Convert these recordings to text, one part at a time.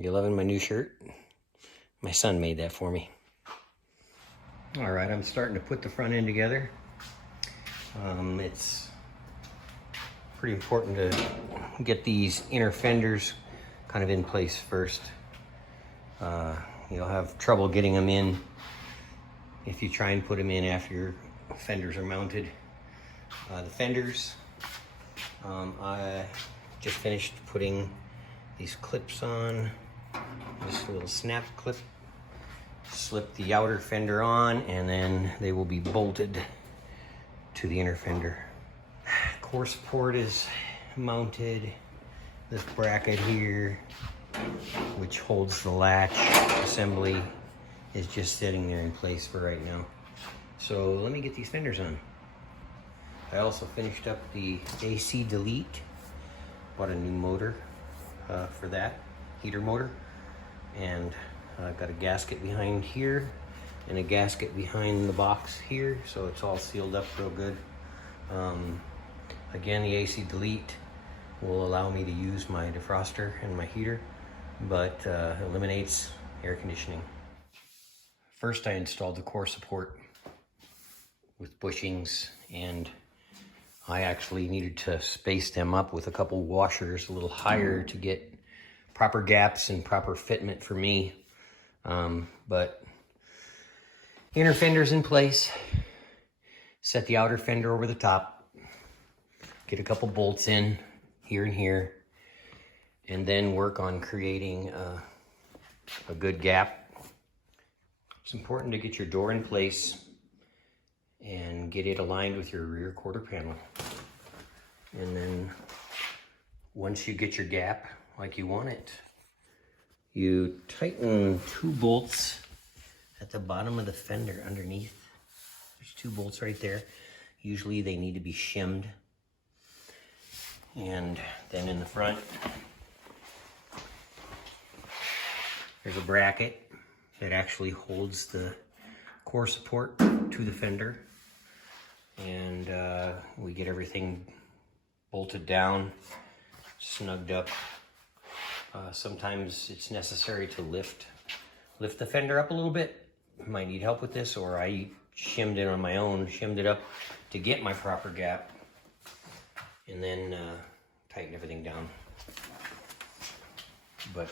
You loving my new shirt? My son made that for me. All right, I'm starting to put the front end together. It's pretty important to get these inner fenders kind of in place first. You'll have trouble getting them in if you try and put them in after your fenders are mounted. The fenders, I just finished putting these clips on. Just a little snap clip. Slip the outer fender on, and then they will be bolted to the inner fender. Core support is mounted. This bracket here, which holds the latch assembly, is just sitting there in place for right now. So let me get these fenders on. I also finished up the AC delete. Bought a new motor for that, heater motor. And I've got a gasket behind here and a gasket behind the box here, so it's all sealed up real good. Again, the AC delete will allow me to use my defroster and my heater, but eliminates air conditioning. First, I installed the core support with bushings, and I actually needed to space them up with a couple washers a little higher to get proper gaps and proper fitment for me. But inner fender's in place. Set the outer fender over the top. Get a couple bolts in here and here, and then work on creating a good gap. It's important to get your door in place and get it aligned with your rear quarter panel. And then once you get your gap like you want it, you tighten 2 bolts at the bottom of the fender underneath. There's 2 bolts right there. Usually they need to be shimmed. And then in the front, there's a bracket that actually holds the core support to the fender. And we get everything bolted down, snugged up. Sometimes it's necessary to lift the fender up a little bit. Might need help with this, or I shimmed it on my own, shimmed it up to get my proper gap, and then tighten everything down. But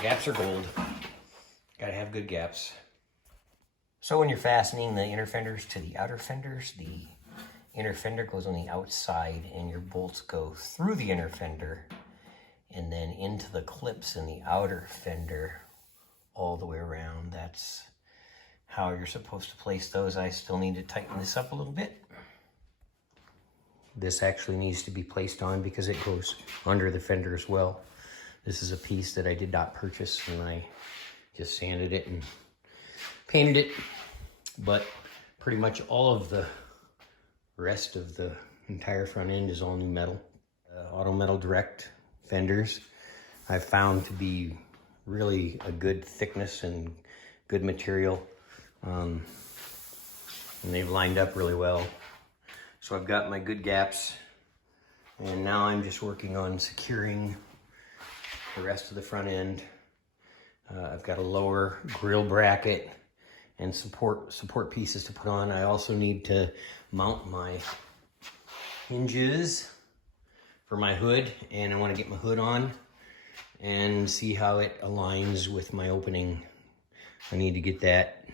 gaps are gold. Gotta have good gaps. So when you're fastening the inner fenders to the outer fenders, the inner fender goes on the outside and your bolts go through the inner fender and then into the clips in the outer fender all the way around. That's how you're supposed to place those. I still need to tighten this up a little bit. This actually needs to be placed on because it goes under the fender as well. This is a piece that I did not purchase, and I just sanded it and painted it. But pretty much all of the rest of the entire front end is all new metal. Auto Metal Direct fenders I've found to be really a good thickness and good material, and they've lined up really well. So I've got my good gaps, and now I'm just working on securing the rest of the front end. I've got a lower grill bracket and support pieces to put on. I also need to mount my hinges for my hood, and I want to get my hood on and see how it aligns with my opening. I need to get that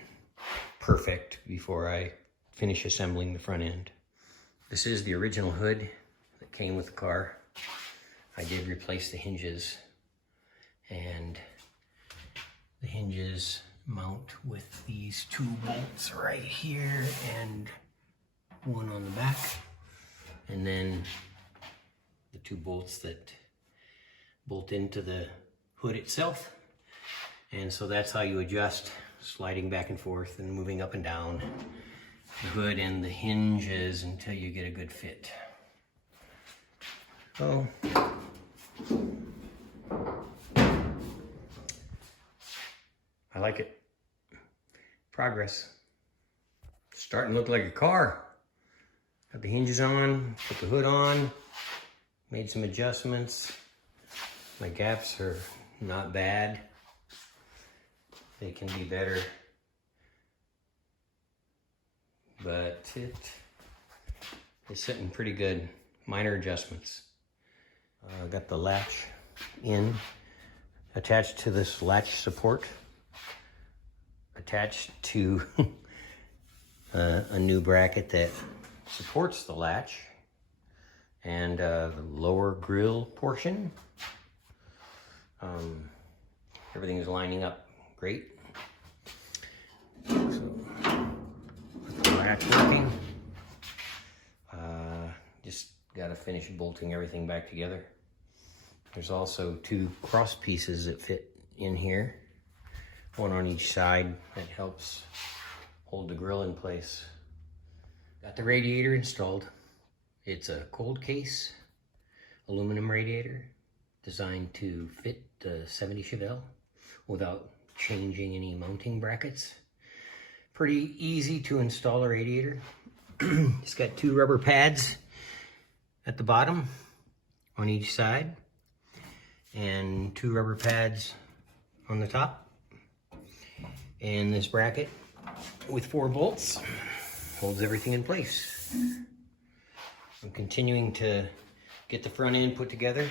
perfect before I finish assembling the front end. This is the original hood that came with the car. I did replace the hinges, and the hinges mount with these 2 bolts right here and one on the back, and then the 2 bolts that bolt into the hood itself. And so that's how you adjust, sliding back and forth and moving up and down the hood and the hinges until you get a good fit. So I like it. Progress. Starting to look like a car. Got the hinges on, put the hood on, made some adjustments. My gaps are not bad. They can be better, but it is sitting pretty good. Minor adjustments. Got the latch in, attached to this latch support, attached to a new bracket that supports the latch, and the lower grill portion. Everything is lining up great. So, with the latch working, just got to finish bolting everything back together. There's also 2 cross pieces that fit in here, one on each side, that helps hold the grill in place. Got the radiator installed. It's a cold case aluminum radiator designed to fit the 70 Chevelle without changing any mounting brackets. Pretty easy to install a radiator. It's got 2 rubber pads at the bottom on each side and 2 rubber pads on the top. And this bracket with 4 bolts holds everything in place. I'm continuing to get the front end put together.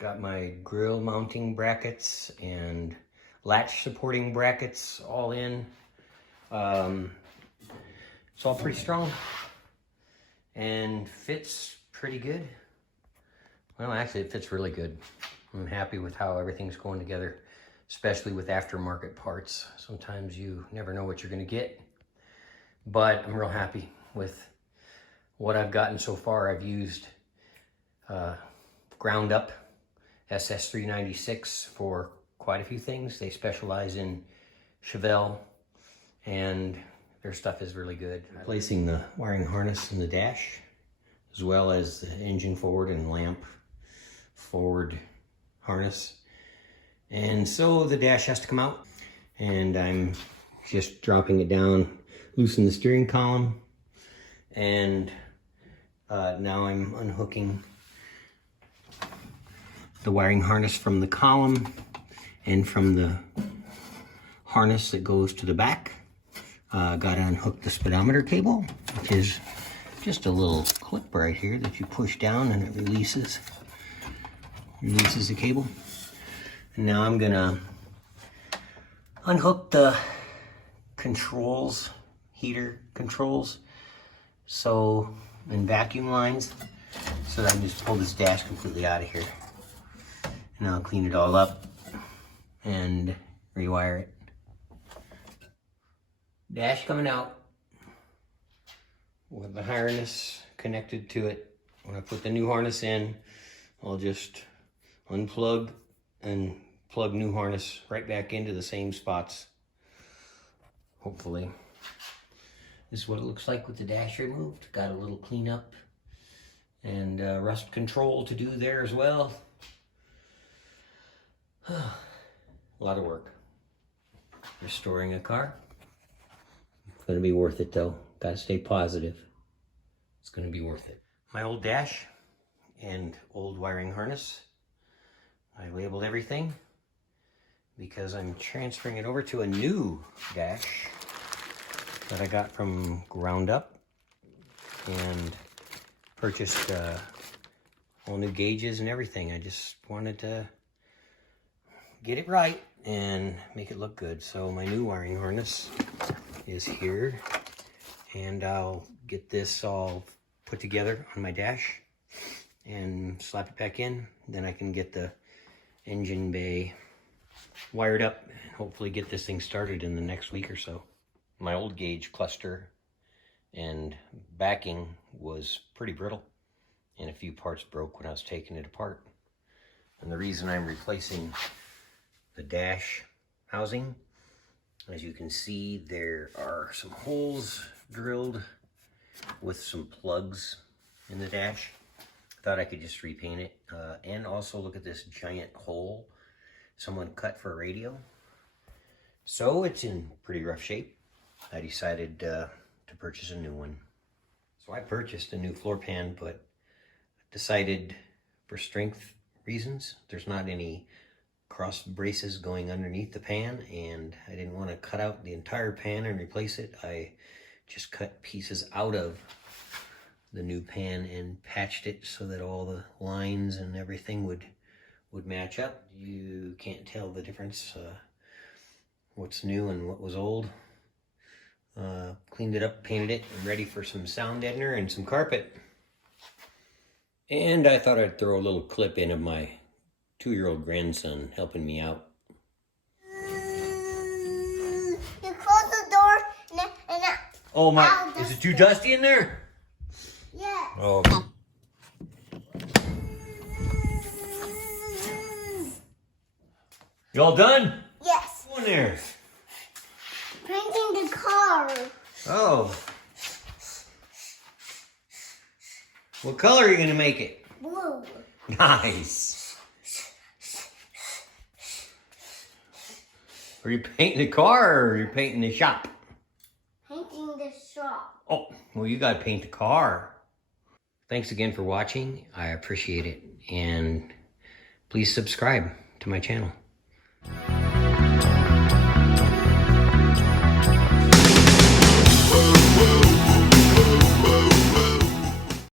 Got my grill mounting brackets and latch supporting brackets all in. It's all pretty strong and fits pretty good. Well, actually it fits really good. I'm happy with how everything's going together, especially with aftermarket parts. Sometimes you never know what you're gonna get, but I'm real happy with what I've gotten so far. I've used ground up SS396 for quite a few things. They specialize in Chevelle, and their stuff is really good. Replacing the wiring harness in the dash, as well as the engine forward and lamp forward harness. And so the dash has to come out, and I'm just dropping it down, loosen the steering column, and now I'm unhooking the wiring harness from the column and from the harness that goes to the back. Got to unhook the speedometer cable, which is just a little clip right here that you push down and it releases the cable. And now I'm gonna unhook the controls, heater controls, and vacuum lines, so that I can just pull this dash completely out of here. And I'll clean it all up and rewire it. Dash coming out with the harness connected to it. When I put the new harness in, I'll just unplug and plug new harness right back into the same spots, hopefully. This is what it looks like with the dash removed. Got a little cleanup and rust control to do there as well. A lot of work. Restoring a car. It's gonna be worth it though. Gotta stay positive. It's gonna be worth it. My old dash and old wiring harness, I labeled everything because I'm transferring it over to a new dash that I got from Ground Up and purchased all new gauges and everything. I just wanted to get it right and make it look good. So my new wiring harness is here, and I'll get this all put together on my dash and slap it back in. Then I can get the engine bay wired up and hopefully get this thing started in the next week or so. My old gauge cluster and backing was pretty brittle, and a few parts broke when I was taking it apart. And the reason I'm replacing the dash housing, as you can see, there are some holes drilled with some plugs in the dash. Thought I could just repaint it. And also look at this giant hole someone cut for a radio. So it's in pretty rough shape. I decided to purchase a new one. So I purchased a new floor pan, but decided for strength reasons, there's not any cross braces going underneath the pan, and I didn't want to cut out the entire pan and replace it. I just cut pieces out of the new pan and patched it so that all the lines and everything would match up. You can't tell the difference, what's new and what was old. Cleaned it up, painted it, and ready for some sound deadener and some carpet. And I thought I'd throw a little clip in of my 2-year-old grandson helping me out. You close the door and oh my, is it too dusty in there? Yes. Oh. You all done? Yes. Go in there. Painting the car. Oh. What color are you going to make it? Blue. Nice. Are you painting the car or are you painting the shop? Painting the shop. Oh, well, you got to paint the car. Thanks again for watching. I appreciate it. And please subscribe to my channel.